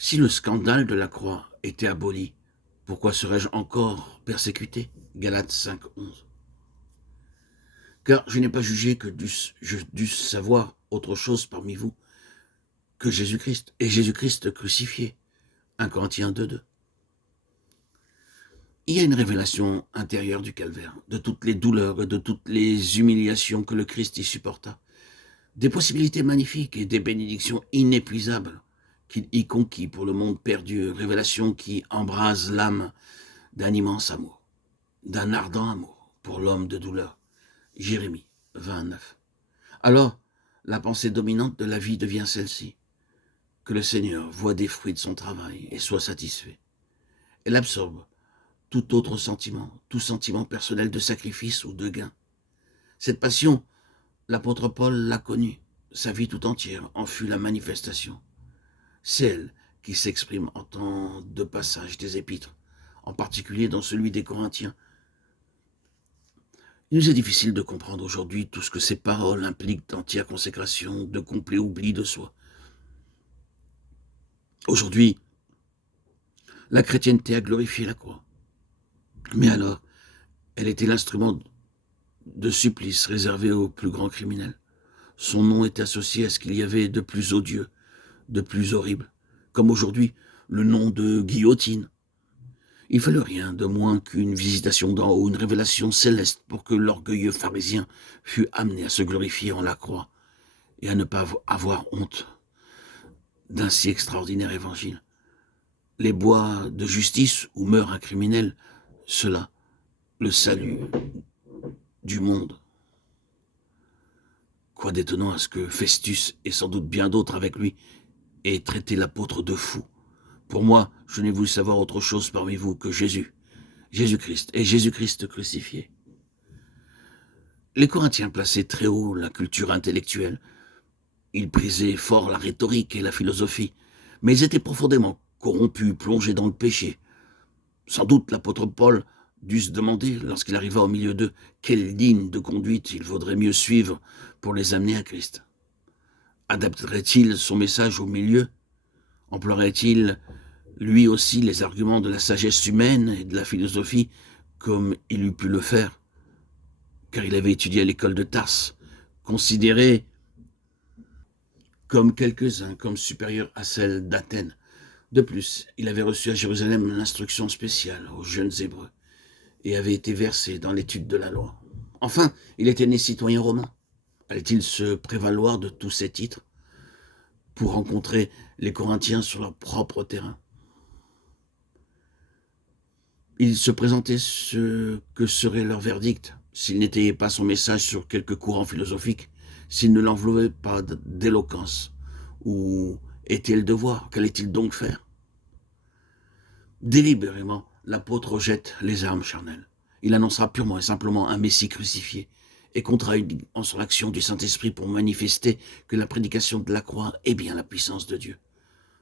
Si le scandale de la croix était aboli, pourquoi serais-je encore persécuté? Galates 5,11. Car je n'ai pas jugé que je dusse savoir autre chose parmi vous que Jésus-Christ, et Jésus-Christ crucifié. 1 Corinthiens 2,2. Il y a une révélation intérieure du calvaire, de toutes les douleurs et de toutes les humiliations que le Christ y supporta, des possibilités magnifiques et des bénédictions inépuisables qu'il y conquit pour le monde perdu, révélation qui embrase l'âme d'un immense amour, d'un ardent amour pour l'homme de douleur. Jérémie 29. Alors, la pensée dominante de la vie devient celle-ci, que le Seigneur voit des fruits de son travail et soit satisfait. Elle absorbe tout autre sentiment, tout sentiment personnel de sacrifice ou de gain. Cette passion, l'apôtre Paul l'a connue, sa vie tout entière en fut la manifestation. C'est elle qui s'exprime en tant de passage des épîtres, en particulier dans celui des Corinthiens. Il nous est difficile de comprendre aujourd'hui tout ce que ces paroles impliquent d'entière consécration, de complet oubli de soi. Aujourd'hui, la chrétienté a glorifié la croix. Mais alors, elle était l'instrument de supplice réservé aux plus grands criminels. Son nom est associé à ce qu'il y avait de plus odieux, de plus horrible, comme aujourd'hui le nom de guillotine. Il fallut rien de moins qu'une visitation d'en haut, une révélation céleste pour que l'orgueilleux pharisien fût amené à se glorifier en la croix et à ne pas avoir honte d'un si extraordinaire évangile. Les bois de justice où meurt un criminel, cela, le salut du monde. Quoi d'étonnant à ce que Festus, et sans doute bien d'autres avec lui, aient traité l'apôtre de fou. Pour moi, je n'ai voulu savoir autre chose parmi vous que Jésus, Jésus-Christ et Jésus-Christ crucifié. Les Corinthiens plaçaient très haut la culture intellectuelle. Ils prisaient fort la rhétorique et la philosophie, mais ils étaient profondément corrompus, plongés dans le péché. Sans doute l'apôtre Paul dut se demander, lorsqu'il arriva au milieu d'eux, quelle ligne de conduite il vaudrait mieux suivre pour les amener à Christ. Adapterait-il son message au milieu? Emploierait-il lui aussi les arguments de la sagesse humaine et de la philosophie comme il eût pu le faire, car il avait étudié à l'école de Tarse, considéré comme quelques-uns comme supérieurs à celle d'Athènes. De plus, il avait reçu à Jérusalem l'instruction spéciale aux jeunes Hébreux et avait été versé dans l'étude de la loi. Enfin, il était né citoyen romain. Allait-il se prévaloir de tous ces titres pour rencontrer les Corinthiens sur leur propre terrain? Il se présentait ce que serait leur verdict s'il n'étayait pas son message sur quelque courant philosophique, s'il ne l'enveloppait pas d'éloquence. Où était le devoir? Qu'allait-il donc faire? Délibérément, l'apôtre rejette les armes charnelles. Il annoncera purement et simplement un Messie crucifié et comptera en son action du Saint-Esprit pour manifester que la prédication de la croix est bien la puissance de Dieu.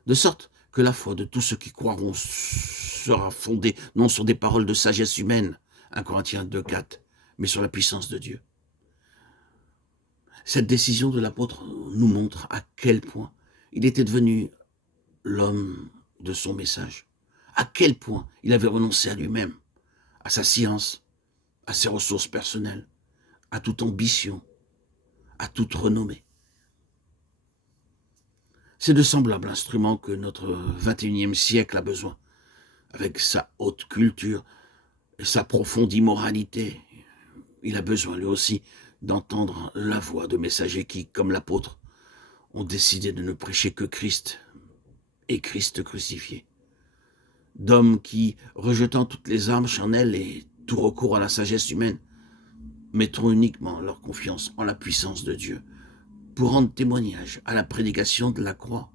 De sorte que la foi de tous ceux qui croiront sera fondée non sur des paroles de sagesse humaine, 1 Corinthiens 2,4, mais sur la puissance de Dieu. Cette décision de l'apôtre nous montre à quel point il était devenu l'homme de son message, à quel point il avait renoncé à lui-même, à sa science, à ses ressources personnelles, à toute ambition, à toute renommée. C'est de semblables instruments que notre 21e siècle a besoin, avec sa haute culture et sa profonde immoralité. Il a besoin, lui aussi, d'entendre la voix de messagers qui, comme l'apôtre, ont décidé de ne prêcher que Christ et Christ crucifié. D'hommes qui, rejetant toutes les armes charnelles et tout recours à la sagesse humaine, mettront uniquement leur confiance en la puissance de Dieu pour rendre témoignage à la prédication de la croix